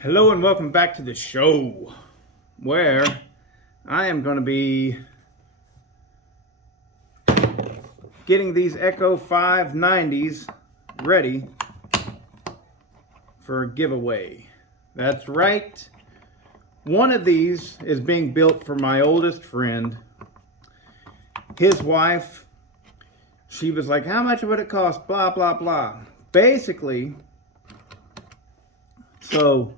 Hello and welcome back to the show, where I am going to be getting these Echo 590s ready for a giveaway. That's right. One of these is being built for my oldest friend. His wife, she was like, how much would it cost? Blah, blah, blah. Basically, so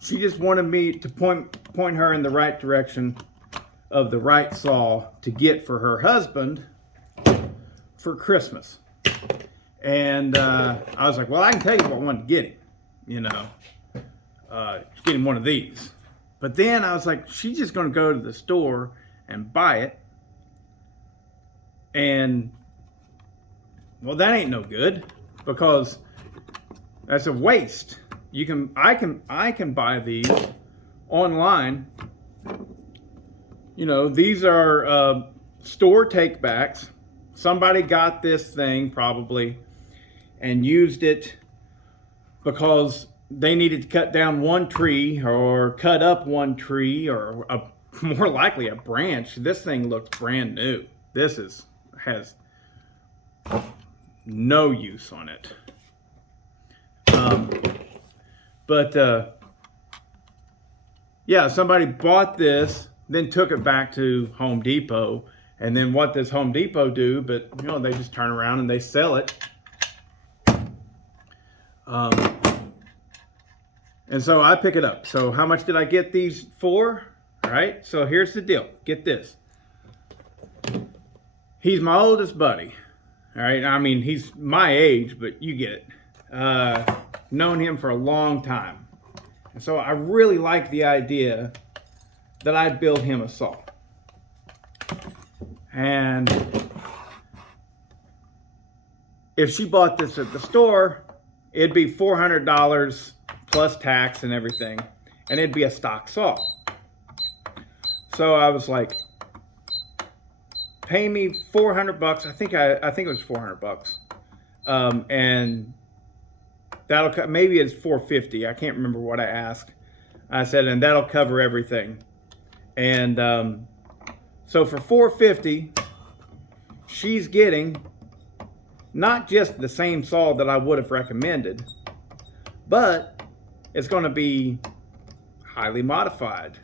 she just wanted me to point her in the right direction of the right saw to get for her husband for Christmas. And I was like, well, I can tell you what I wanted to get him, you know. Get him one of these. But then I was like, she's just going to go to the store and buy it. And, well, that ain't no good, because that's a waste. I can buy these online. You know, these are store takebacks. Somebody got this thing probably and used it because they needed to cut down one tree or cut up one tree, or more likely a branch. This thing looks brand new. This has no use on it. Yeah, somebody bought this, then took it back to Home Depot, and then what does Home Depot do? But, you know, they just turn around and they sell it. And so I pick it up. So how much did I get these for? All right, so here's the deal. Get this. He's my oldest buddy. All right, I mean, he's my age, but you get it. Known him for a long time. And so I really like the idea that I'd build him a saw. And if she bought this at the store, it'd be $400 plus tax and everything, and it'd be a stock saw. So I was like, pay me $400. I think it was $400. And that'll maybe it's $450. I can't remember what I asked. I said, and that'll cover everything. And so for $450, she's getting not just the same saw that I would have recommended, but it's going to be highly modified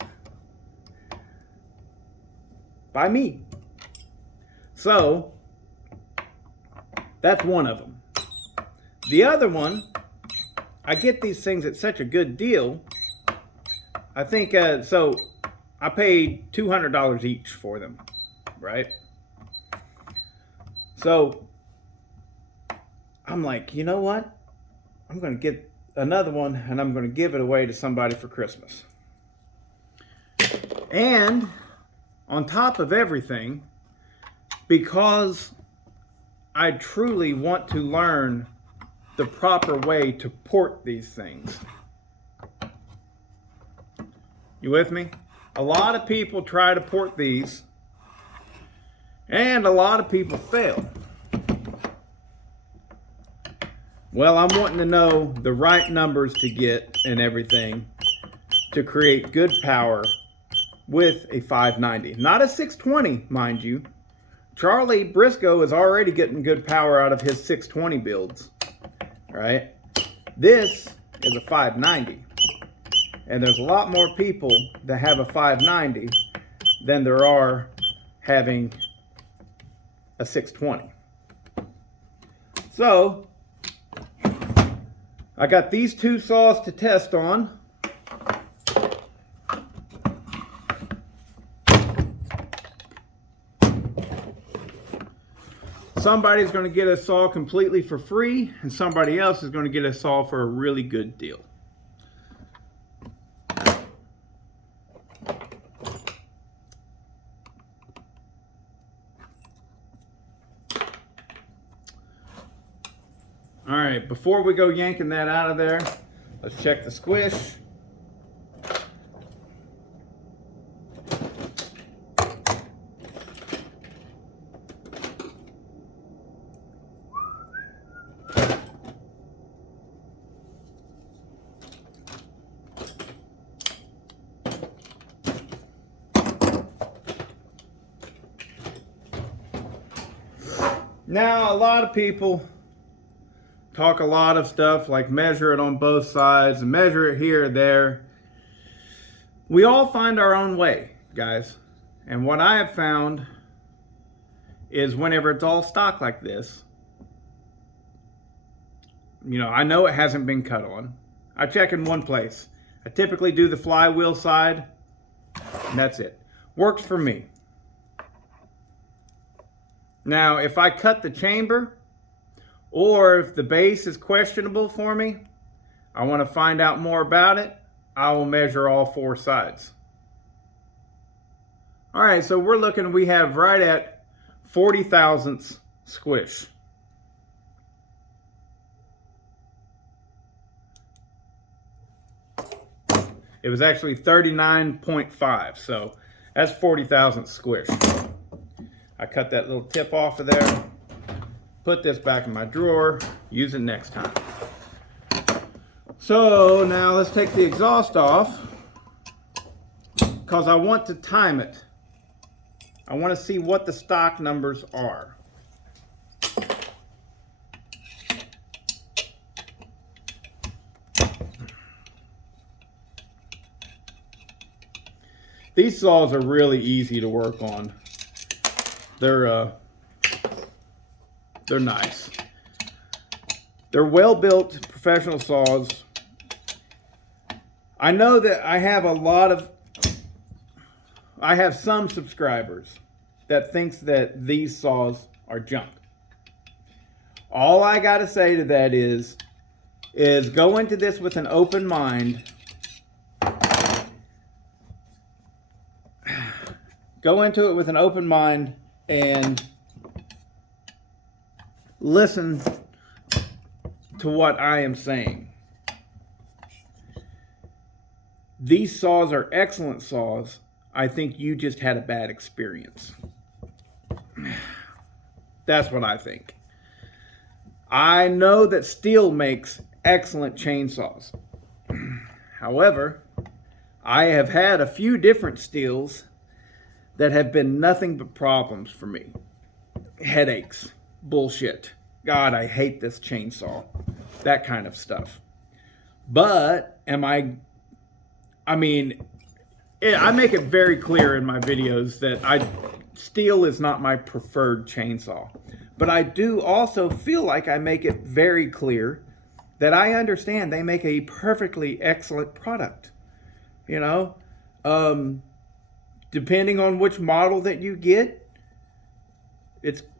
by me. So that's one of them. The other one, I get these things at such a good deal. I think, so I paid $200 each for them, right? So I'm like, you know what? I'm going to get another one and I'm going to give it away to somebody for Christmas. And on top of everything, because I truly want to learn the proper way to port these things. You with me? A lot of people try to port these, and a lot of people fail. Well, I'm wanting to know the right numbers to get and everything to create good power with a 590. Not a 620, mind you. Charlie Briscoe is already getting good power out of his 620 builds. Right? This is a 590. And there's a lot more people that have a 590 than there are having a 620. So I got these two saws to test on. Somebody's going to get a saw completely for free, and somebody else is going to get a saw for a really good deal. All right, before we go yanking that out of there, let's check the squish. Now, a lot of people talk a lot of stuff like measure it on both sides and measure it here or there. We all find our own way, guys. And what I have found is whenever it's all stock like this, you know, I know it hasn't been cut on. I check in one place. I typically do the flywheel side, and that's it. Works for me. Now, if I cut the chamber, or if the base is questionable for me, I want to find out more about it, I will measure all four sides. All right, so we're looking, we have right at 40 thousandths squish. It was actually 39.5, so that's 40 thousandths squish. I cut that little tip off of there, put this back in my drawer, use it next time. So now let's take the exhaust off, because I want to time it. I want to see what the stock numbers are. These saws are really easy to work on. They're nice. They're well-built professional saws. I know that I have some subscribers that thinks that these saws are junk. All I gotta say to that is go into this with an open mind. Go into it with an open mind and listen to what I am saying. These saws are excellent saws. I think you just had a bad experience. That's what I think. I know that steel makes excellent chainsaws. However, I have had a few different steels that have been nothing but problems for me. Headaches, bullshit. God, I hate this chainsaw. That kind of stuff. But I make it very clear in my videos that steel is not my preferred chainsaw. But I do also feel like I make it very clear that I understand they make a perfectly excellent product. You know, depending on which model that you get,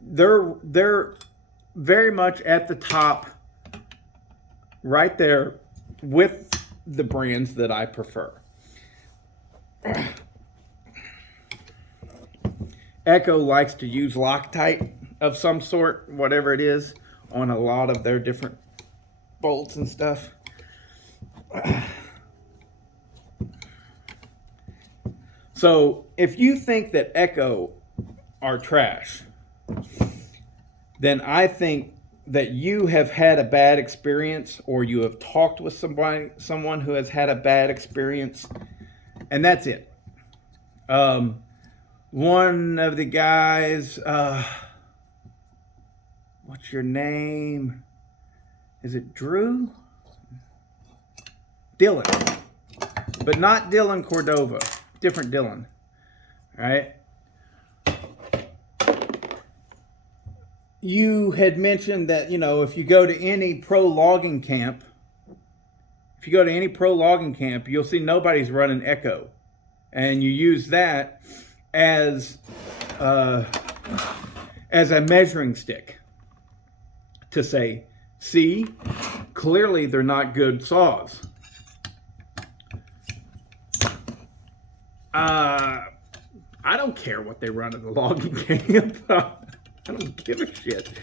they're very much at the top right there with the brands that I prefer. Echo likes to use Loctite of some sort, whatever it is, on a lot of their different bolts and stuff. So if you think that Echo are trash, then I think that you have had a bad experience, or you have talked with someone who has had a bad experience, and that's it. One of the guys, what's your name? Is it Drew? Dylan. But not Dylan Cordova. Different Dylan. All right? You had mentioned that, you know, if you go to any pro logging camp, you'll see nobody's running Echo. And you use that as a measuring stick to say, see, clearly they're not good saws. I don't care what they run at the logging camp. I don't give a shit.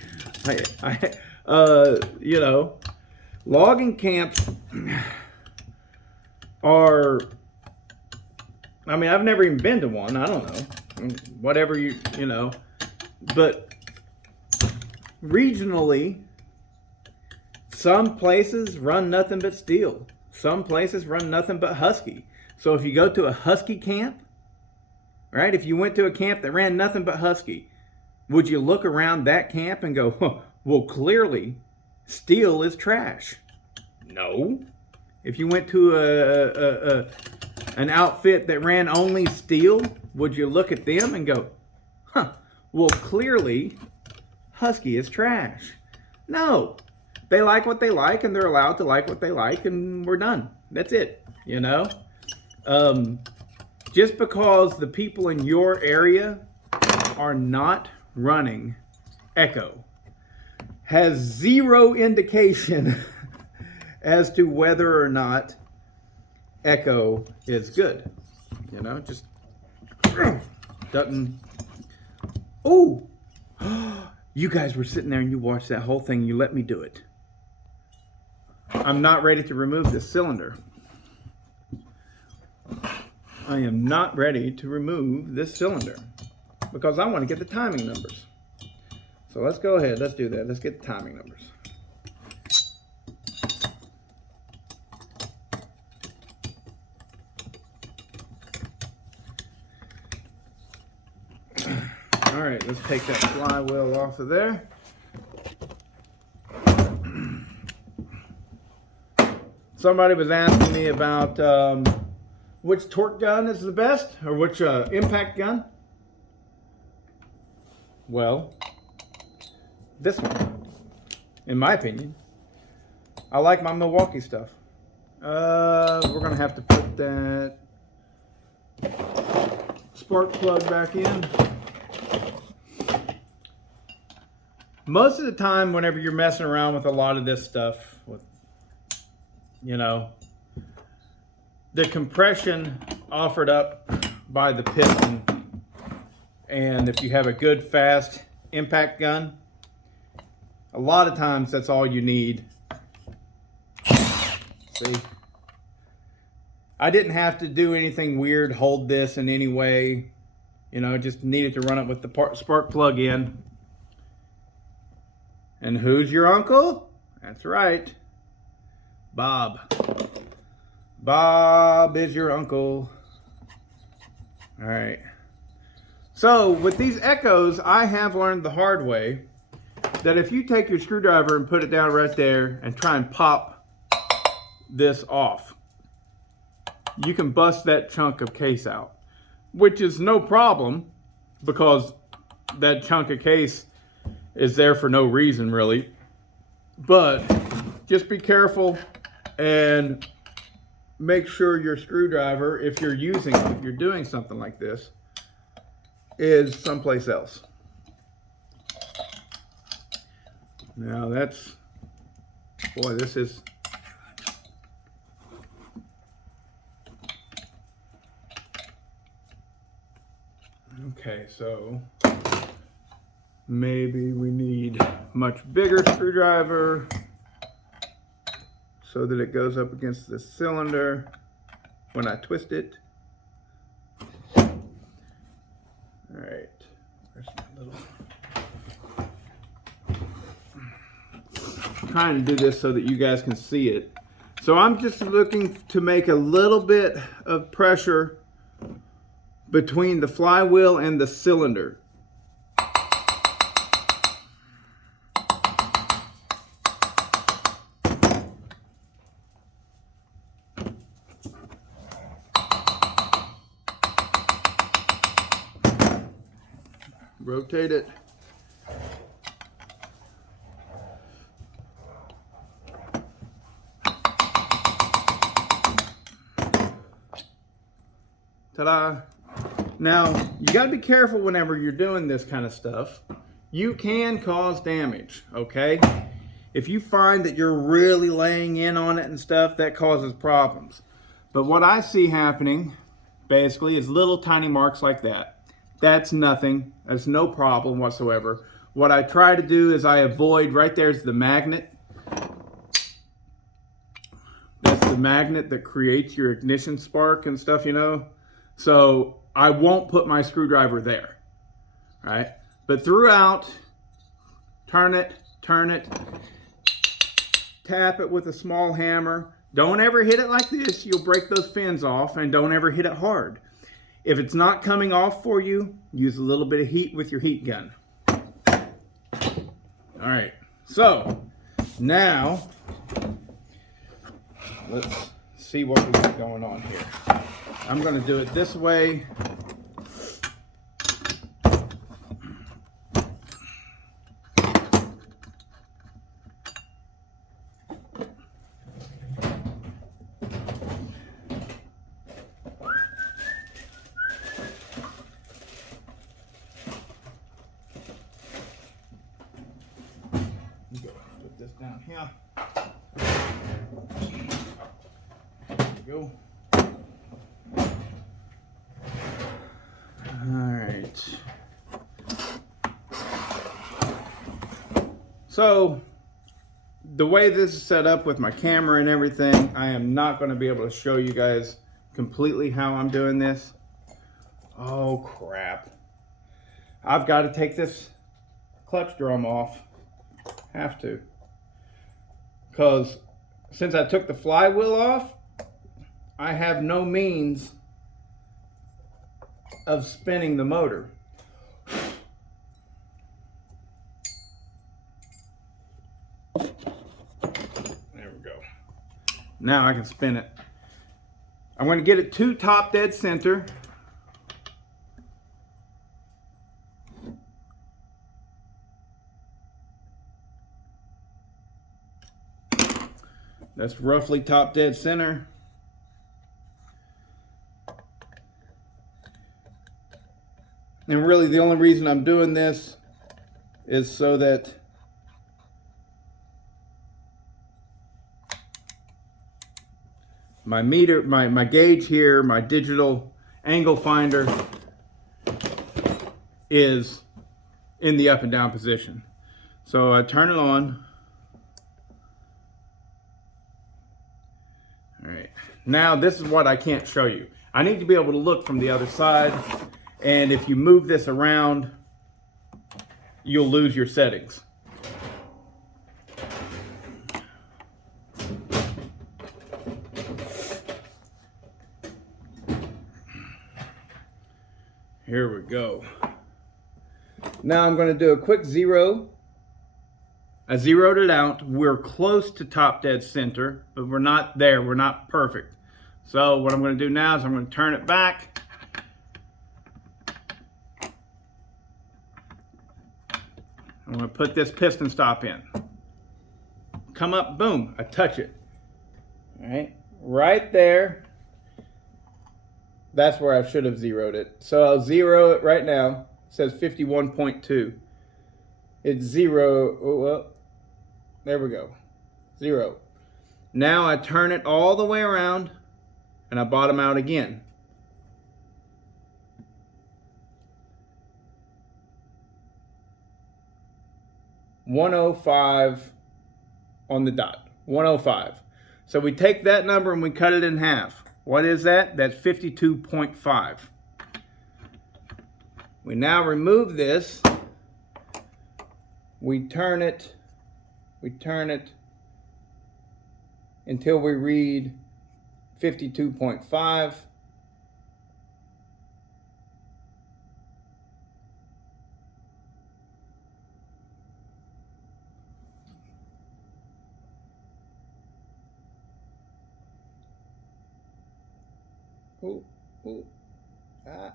You know, logging camps are, I mean, I've never even been to one. I don't know. Whatever you know. But regionally, some places run nothing but steel. Some places run nothing but Husky. So if you go to a Husky camp, right? If you went to a camp that ran nothing but Husky, would you look around that camp and go, huh, well, clearly steel is trash? No. If you went to an outfit that ran only steel, would you look at them and go, huh, well, clearly Husky is trash? No. They like what they like, and they're allowed to like what they like, and we're done. That's it, you know? Just because the people in your area are not running Echo has zero indication as to whether or not Echo is good. You know, just doesn't. Oh, you guys were sitting there and you watched that whole thing. You let me do it. I'm not ready to remove this cylinder. I am not ready to remove this cylinder because I want to get the timing numbers. So let's go ahead. Let's do that. Let's get the timing numbers. All right, let's take that flywheel off of there. Somebody was asking me about which torque gun is the best, or which impact gun. Well, this one, in my opinion. I like my Milwaukee stuff. We're gonna have to put that spark plug back in. Most of the time, whenever you're messing around with a lot of this stuff, with, you know, the compression offered up by the piston, and if you have a good fast impact gun, a lot of times that's all you need. See, I didn't have to do anything weird, hold this in any way, you know, just needed to run it with the spark plug in. And who's your uncle? That's right, Bob. Bob is your uncle. All right. So with these Echoes, I have learned the hard way that if you take your screwdriver and put it down right there and try and pop this off, you can bust that chunk of case out, which is no problem because that chunk of case is there for no reason really. But just be careful and make sure your screwdriver, if you're doing something like this, is someplace else. Now that's, boy, this is, okay, so maybe we need much bigger screwdriver so that it goes up against the cylinder when I twist it. All right, where's my little... I'm trying to do this so that you guys can see it. So I'm just looking to make a little bit of pressure between the flywheel and the cylinder. Rotate it. Ta-da! Now, you got to be careful whenever you're doing this kind of stuff. You can cause damage, okay? If you find that you're really laying in on it and stuff, that causes problems. But what I see happening, basically, is little tiny marks like that. That's nothing. That's no problem whatsoever. What I try to do is I avoid, right there's the magnet. That's the magnet that creates your ignition spark and stuff, you know? So I won't put my screwdriver there, right? But throughout, turn it, tap it with a small hammer. Don't ever hit it like this. You'll break those fins off, and don't ever hit it hard. If it's not coming off for you, use a little bit of heat with your heat gun. All right, so now let's see what we got going on here. I'm going to do it this way. Put this down here. There we go. All right. So the way this is set up with my camera and everything, I am not going to be able to show you guys completely how I'm doing this. Oh crap. I've got to take this clutch drum off. Have to. Because since I took the flywheel off, I have no means of spinning the motor. There we go. Now I can spin it. I'm going to get it to top dead center. That's roughly top dead center. And really the only reason I'm doing this is so that my meter, my gauge here, my digital angle finder is in the up and down position. So I turn it on. All right, now this is what I can't show you. I need to be able to look from the other side, and if you move this around, you'll lose your settings. Here we go. Now I'm going to do a quick zero. I zeroed it out. We're close to top dead center, but we're not there. We're not perfect. So what I'm going to do now is I'm going to turn it back. I'm going to put this piston stop in. Come up, boom, I touch it. All right, right there. That's where I should have zeroed it. So I'll zero it right now. It says 51.2. It's zero. Oh, well, there we go. Zero. Now I turn it all the way around and I bottom out again. $105 on the dot. 105. So we take that number and we cut it in half. What is that? That's 52.5. We now remove this. We turn it until we read 52.5. Ooh, ooh, ah.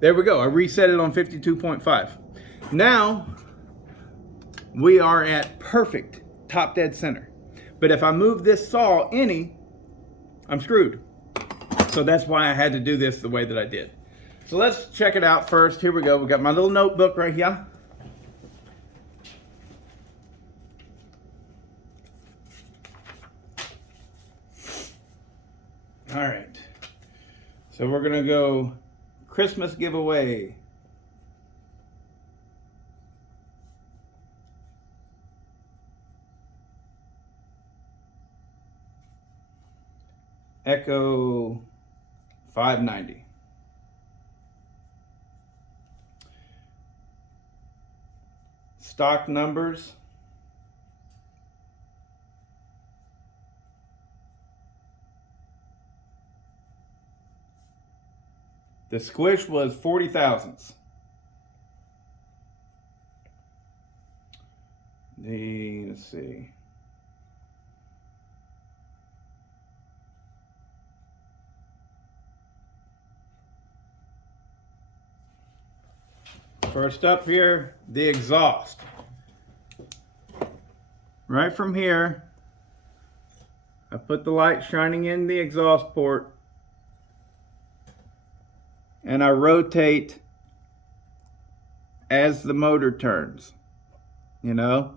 There we go. I reset it on 52.5. Now we are at perfect top dead center. But if I move this saw any, I'm screwed. So that's why I had to do this the way that I did. So let's check it out first. Here we go. We got my little notebook right here. All right. So we're going to go Christmas giveaway. Echo 590. Stock numbers. The Squish was 40 thousandths. Let's see. First up here, the exhaust. Right from here, I put the light shining in the exhaust port, and I rotate as the motor turns, you know?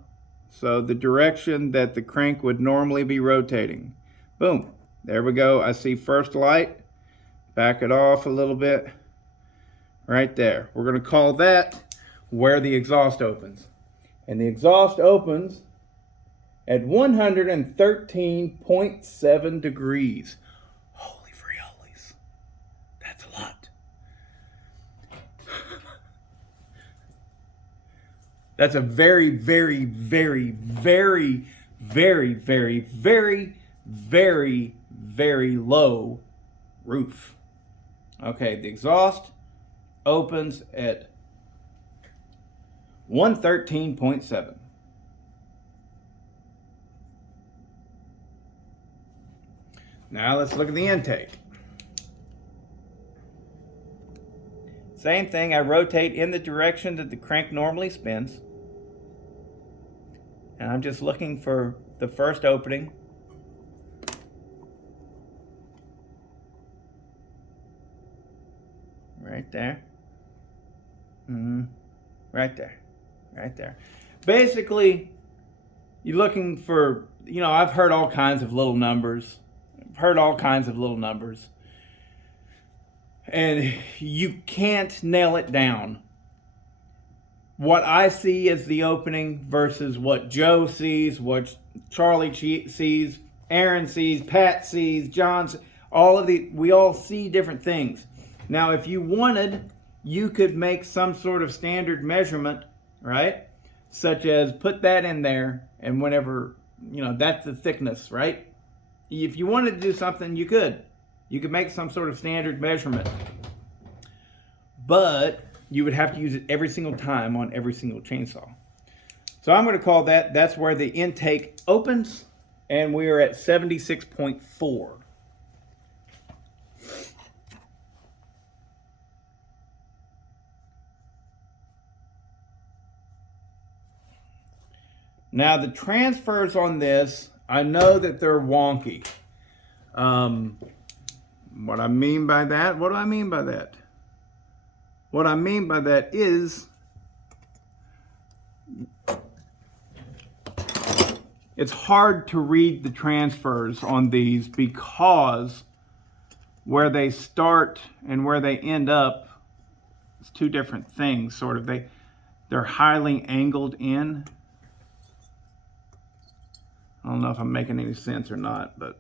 So the direction that the crank would normally be rotating. Boom, there we go. I see first light, back it off a little bit, right there. We're gonna call that where the exhaust opens. And the exhaust opens at 113.7 degrees. Holy frioles, that's a lot. That's a very, very, very, very, very, very, very, very, very low roof. Okay, the exhaust opens at 113.7. Now let's look at the intake. Same thing, I rotate in the direction that the crank normally spins. And I'm just looking for the first opening. Right there. Right there. Right there. Basically, you're looking for, you know, I've heard all kinds of little numbers. And you can't nail it down. What I see as the opening versus what Joe sees, what Charlie sees, Aaron sees, Pat sees, John sees, we all see different things. Now, if you wanted, you could make some sort of standard measurement, right? Such as put that in there, and whenever, you know, that's the thickness, right? If you wanted to do something, you could. You could make some sort of standard measurement. But you would have to use it every single time on every single chainsaw. So I'm going to call that's where the intake opens, and we are at 76.4. Now the transfers on this, I know that they're wonky. What I mean by that? What do I mean by that? What I mean by that is it's hard to read the transfers on these because where they start and where they end up is two different things, sort of. They're highly angled in. I don't know if I'm making any sense or not, but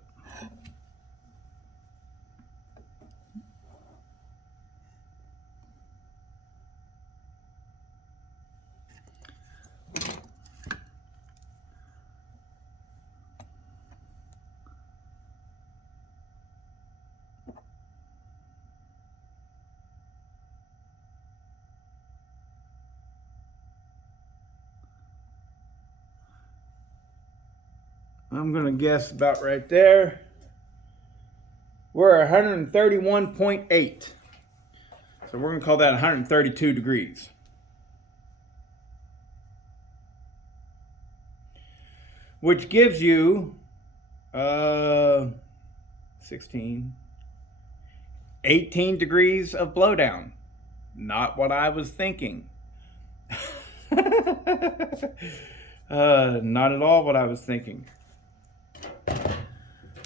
I'm going to guess about right there. We're 131.8. So we're going to call that 132 degrees. Which gives you 16, 18 degrees of blowdown. Not what I was thinking. Not at all what I was thinking.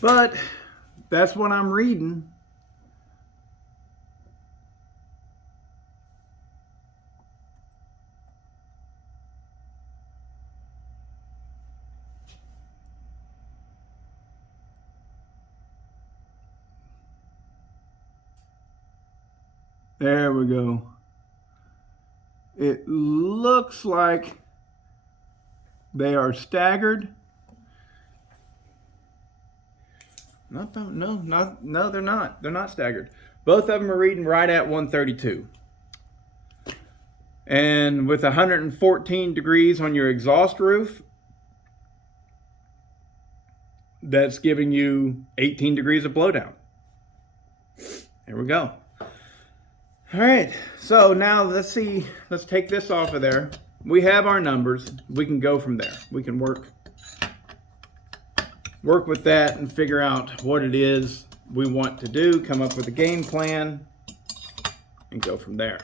But that's what I'm reading. There we go. It looks like they are staggered. No, they're not. They're not staggered. Both of them are reading right at 132. And with 114 degrees on your exhaust roof, that's giving you 18 degrees of blowdown. There we go. All right, so now let's take this off of there. We have our numbers. We can go from there. We can work with that and figure out what it is we want to do, come up with a game plan, and go from there.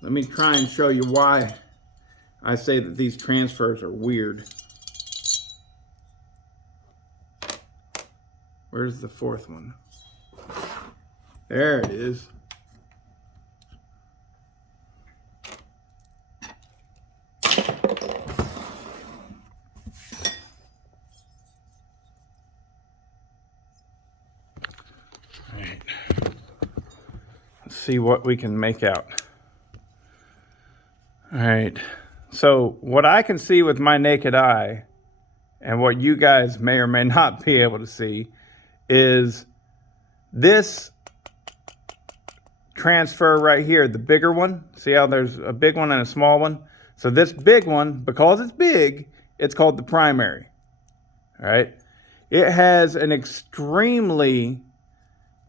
Let me try and show you why I say that these transfers are weird. Where's the fourth one? There it is. All right. Let's see what we can make out. All right, so what I can see with my naked eye, and what you guys may or may not be able to see, is this transfer right here, the bigger one. See how there's a big one and a small one? So this big one, because it's big, it's called the primary. All right, it has an extremely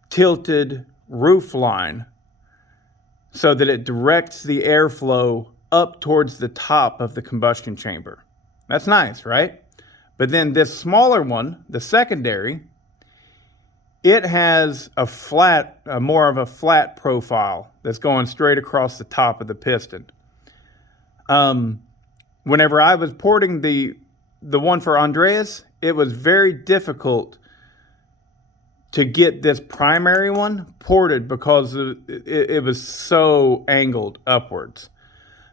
tilted roof line so that it directs the airflow up towards the top of the combustion chamber. That's nice, right? But then this smaller one, the secondary, it has a flat, more of a flat profile that's going straight across the top of the piston. Whenever I was porting the one for Andreas, it was very difficult to get this primary one ported because it was so angled upwards.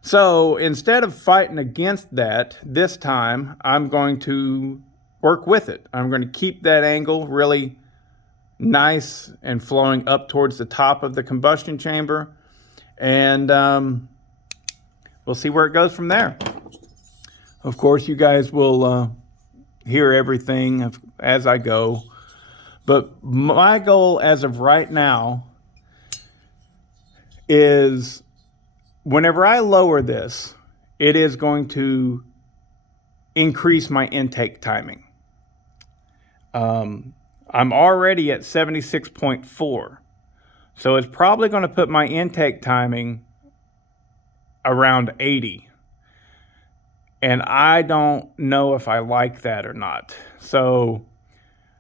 So instead of fighting against that, this time I'm going to work with it. I'm going to keep that angle really nice and flowing up towards the top of the combustion chamber. And we'll see where it goes from there. Of course, you guys will hear everything as I go. But my goal as of right now is, whenever I lower this, it is going to increase my intake timing. I'm already at 76.4. So it's probably going to put my intake timing around 80. And I don't know if I like that or not. So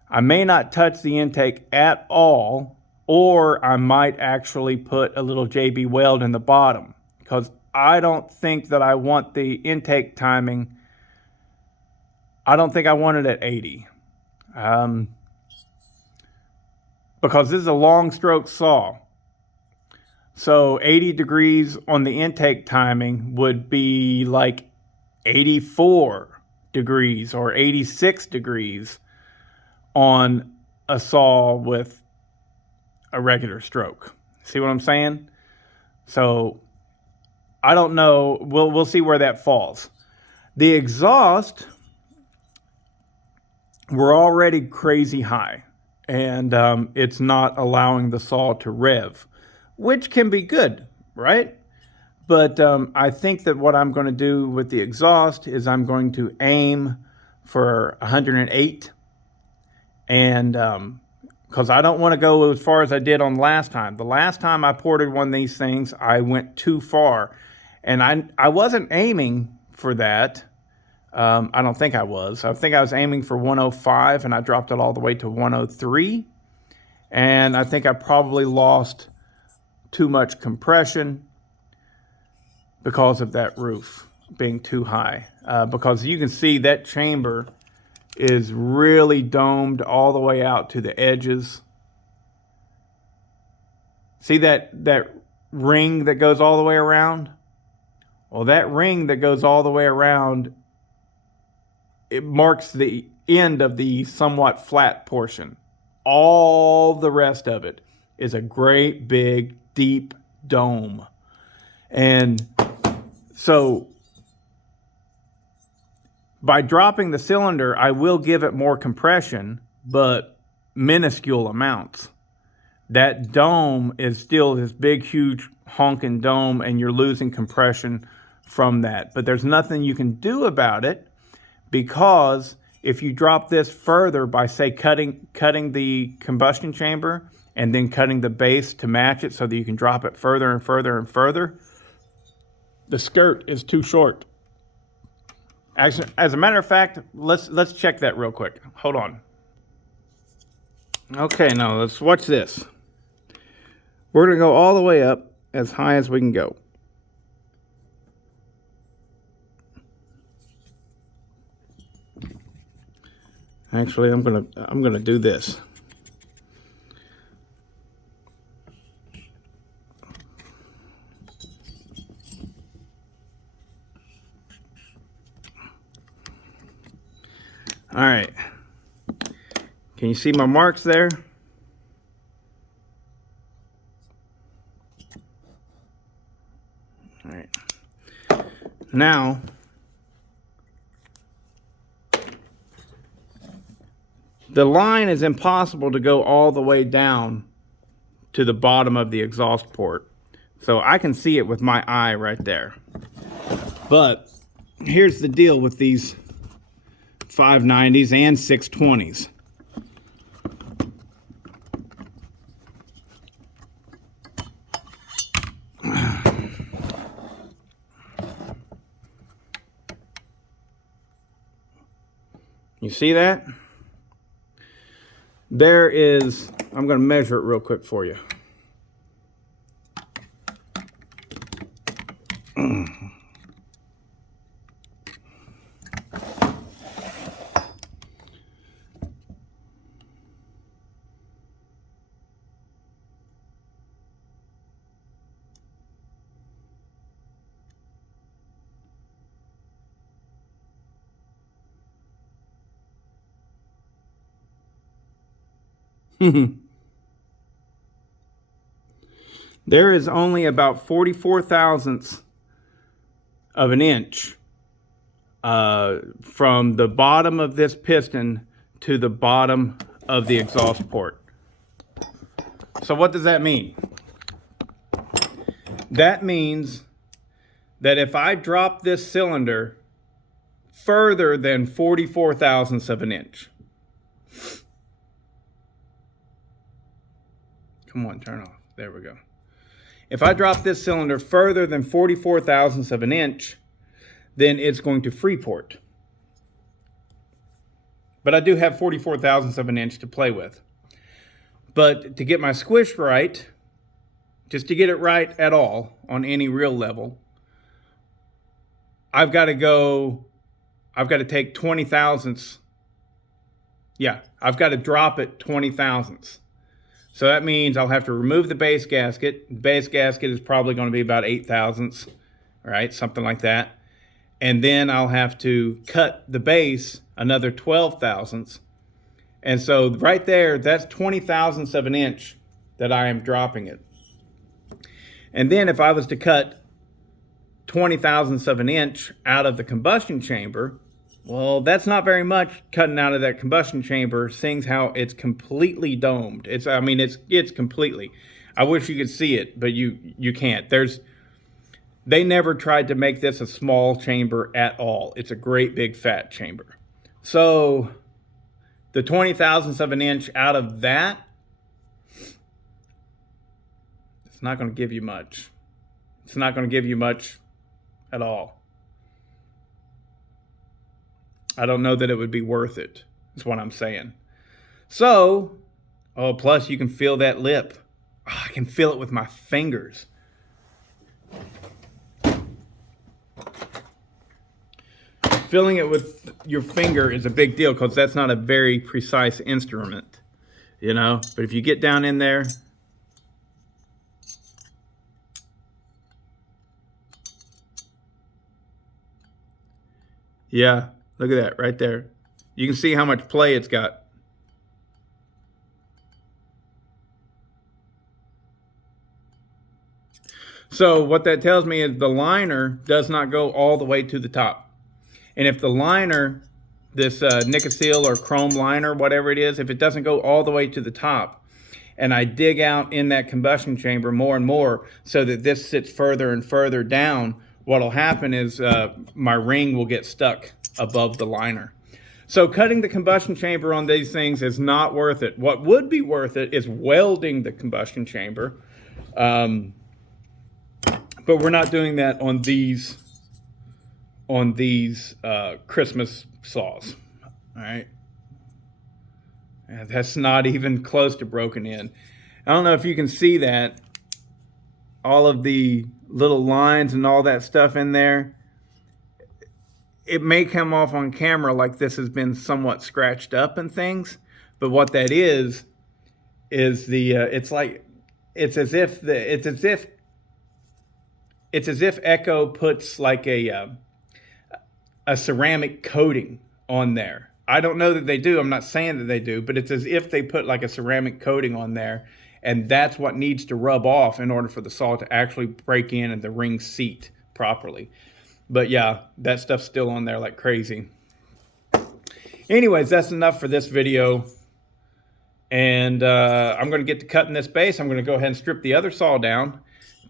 I may not touch the intake at all, or I might actually put a little JB weld in the bottom, because I don't think that I want the intake timing. I don't think I want it at 80. Because this is a long stroke saw. So 80 degrees on the intake timing would be like 84 degrees or 86 degrees on a saw with a regular stroke. See what I'm saying? So I don't know. We'll see where that falls. The exhaust, we're already crazy high, and it's not allowing the saw to rev, which can be good, right? But I think that what I'm going to do with the exhaust is I'm going to aim for 108, and because I don't want to go as far as I did on last time. The last time I ported one of these things, I went too far, and I wasn't aiming for that. I don't think I was. I think I was aiming for 105, and I dropped it all the way to 103. And I think I probably lost too much compression because of that roof being too high. Because you can see that chamber is really domed all the way out to the edges. See that ring that goes all the way around? Well, that ring that goes all the way around, it marks the end of the somewhat flat portion. All the rest of it is a great big deep dome. And so by dropping the cylinder, I will give it more compression, but minuscule amounts. That dome is still this big, huge honking dome, and you're losing compression from that. But there's nothing you can do about it, because if you drop this further by, say, cutting the combustion chamber and then cutting the base to match it so that you can drop it further and further and further, the skirt is too short. Actually, as a matter of fact, let's check that real quick. Hold on. Okay, now let's watch this. We're going to go all the way up as high as we can go. Actually, I'm gonna do this. All right. Can you see my marks there? All right. Now, the line is impossible to go all the way down to the bottom of the exhaust port. So I can see it with my eye right there. But here's the deal with these 590s and 620s. You see that? There is, I'm going to measure it real quick for you. There is only about 44 thousandths of an inch from the bottom of this piston to the bottom of the exhaust port. So what does that mean? That means that if I drop this cylinder further than 44 thousandths of an inch, come on, turn off. There we go. If I drop this cylinder further than 44 thousandths of an inch, then it's going to freeport. But I do have 44 thousandths of an inch to play with. But to get my squish right, just to get it right at all on any real level, I've got to take 20 thousandths. Yeah, I've got to drop it 20 thousandths. So that means I'll have to remove the base gasket. The base gasket is probably going to be about 8 thousandths, right? Something like that. And then I'll have to cut the base another 12 thousandths. And so right there, that's 20 thousandths of an inch that I am dropping it. And then if I was to cut 20 thousandths of an inch out of the combustion chamber, well, that's not very much cutting out of that combustion chamber, seeing how it's completely domed. It's completely. I wish you could see it, but you can't. They never tried to make this a small chamber at all. It's a great big fat chamber. So the 20 thousandths of an inch out of that, it's not going to give you much. It's not going to give you much at all. I don't know that it would be worth it, is what I'm saying. So, plus you can feel that lip. Oh, I can feel it with my fingers. Feeling it with your finger is a big deal because that's not a very precise instrument, you know? But if you get down in there, Yeah, look at that right there. You can see how much play it's got. So what that tells me is the liner does not go all the way to the top. And if the liner, this Nicosil or chrome liner, whatever it is, if it doesn't go all the way to the top, and I dig out in that combustion chamber more and more so that this sits further and further down, what'll happen is my ring will get stuck above the liner. So cutting the combustion chamber on these things is not worth it. What would be worth it is welding the combustion chamber. But we're not doing that on these Christmas saws. All right. And that's not even close to broken in. I don't know if you can see that. All of the little lines and all that stuff in there. It may come off on camera like this has been somewhat scratched up and things, but what that is the it's as if Echo puts like a ceramic coating on there. I don't know that they do. I'm not saying that they do, but it's as if they put like a ceramic coating on there, and that's what needs to rub off in order for the saw to actually break in and the ring seat properly. But yeah, that stuff's still on there like crazy. Anyways, that's enough for this video. And I'm going to get to cutting this base. I'm going to go ahead and strip the other saw down.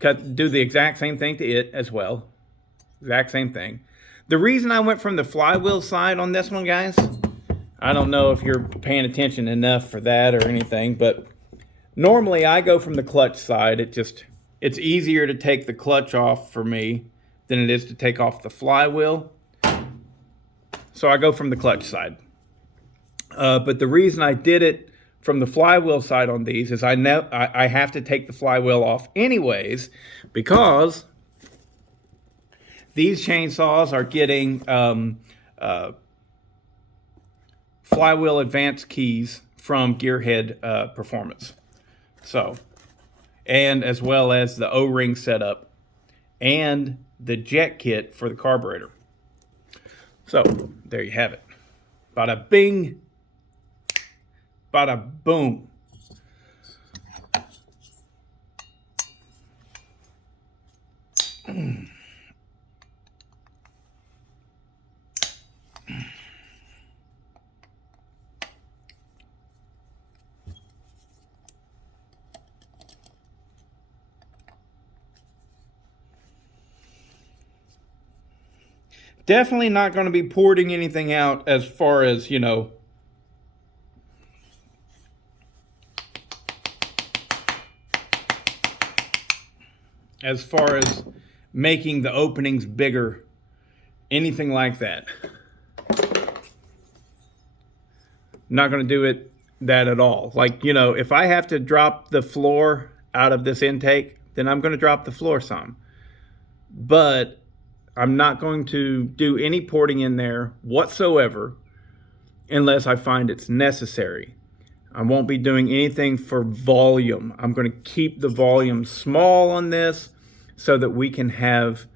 Do the exact same thing to it as well. Exact same thing. The reason I went from the flywheel side on this one, guys, I don't know if you're paying attention enough for that or anything, but normally I go from the clutch side. It's easier to take the clutch off for me than it is to take off the flywheel. So I go from the clutch side. But the reason I did it from the flywheel side on these is I know I have to take the flywheel off anyways, because these chainsaws are getting flywheel advance keys from Gearhead Performance. So, and as well as the O-ring setup and the jet kit for the carburetor. So there you have it. Bada bing, bada boom. Definitely not going to be porting anything out as far as, you know, as far as making the openings bigger, anything like that. Not going to do that at all. Like, you know, if I have to drop the floor out of this intake, then I'm going to drop the floor some. But I'm not going to do any porting in there whatsoever unless I find it's necessary. I won't be doing anything for volume. I'm going to keep the volume small on this so that we can have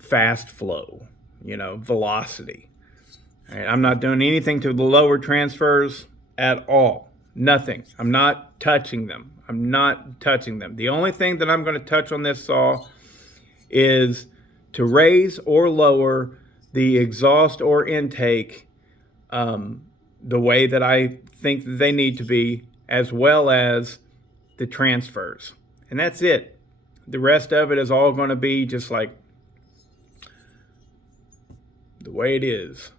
fast flow, you know, velocity. All right, I'm not doing anything to the lower transfers at all. Nothing. I'm not touching them. I'm not touching them. The only thing that I'm going to touch on this saw is to raise or lower the exhaust or intake the way that I think that they need to be, as well as the transfers. And that's it. The rest of it is all going to be just like the way it is.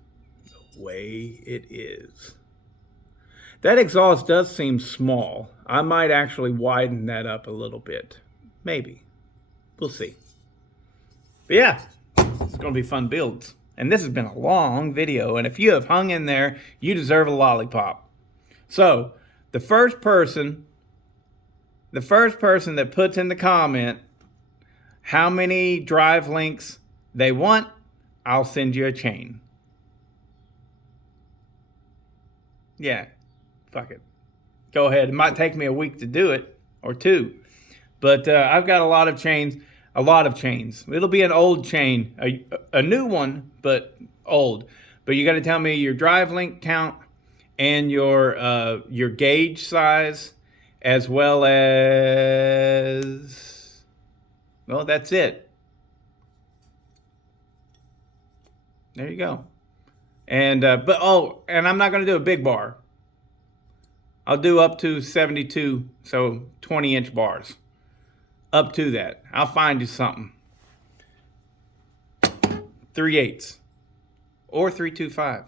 The way it is. That exhaust does seem small. I might actually widen that up a little bit. Maybe. We'll see. But yeah, it's going to be fun builds. And this has been a long video, and if you have hung in there, you deserve a lollipop. So, the first person that puts in the comment how many drive links they want, I'll send you a chain. Yeah, fuck it. Go ahead. It might take me a week to do it, or two. But I've got a lot of chains. a lot of chains. It'll be an old chain, a new one, but old. But you got to tell me your drive link count and your gauge size, as well as, well, that's it. There you go. And and I'm not going to do a big bar. I'll do up to 72, so 20-inch bars. Up to that. I'll find you something. 3/8 or 325.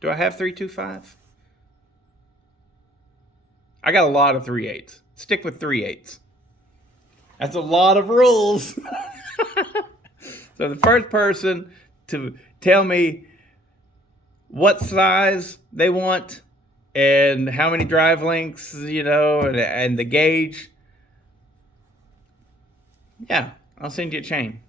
Do I have 325? I got a lot of 3/8. Stick with 3/8. That's a lot of rules. So the first person to tell me what size they want and how many drive links, and the gauge, yeah, I'll send you a chain.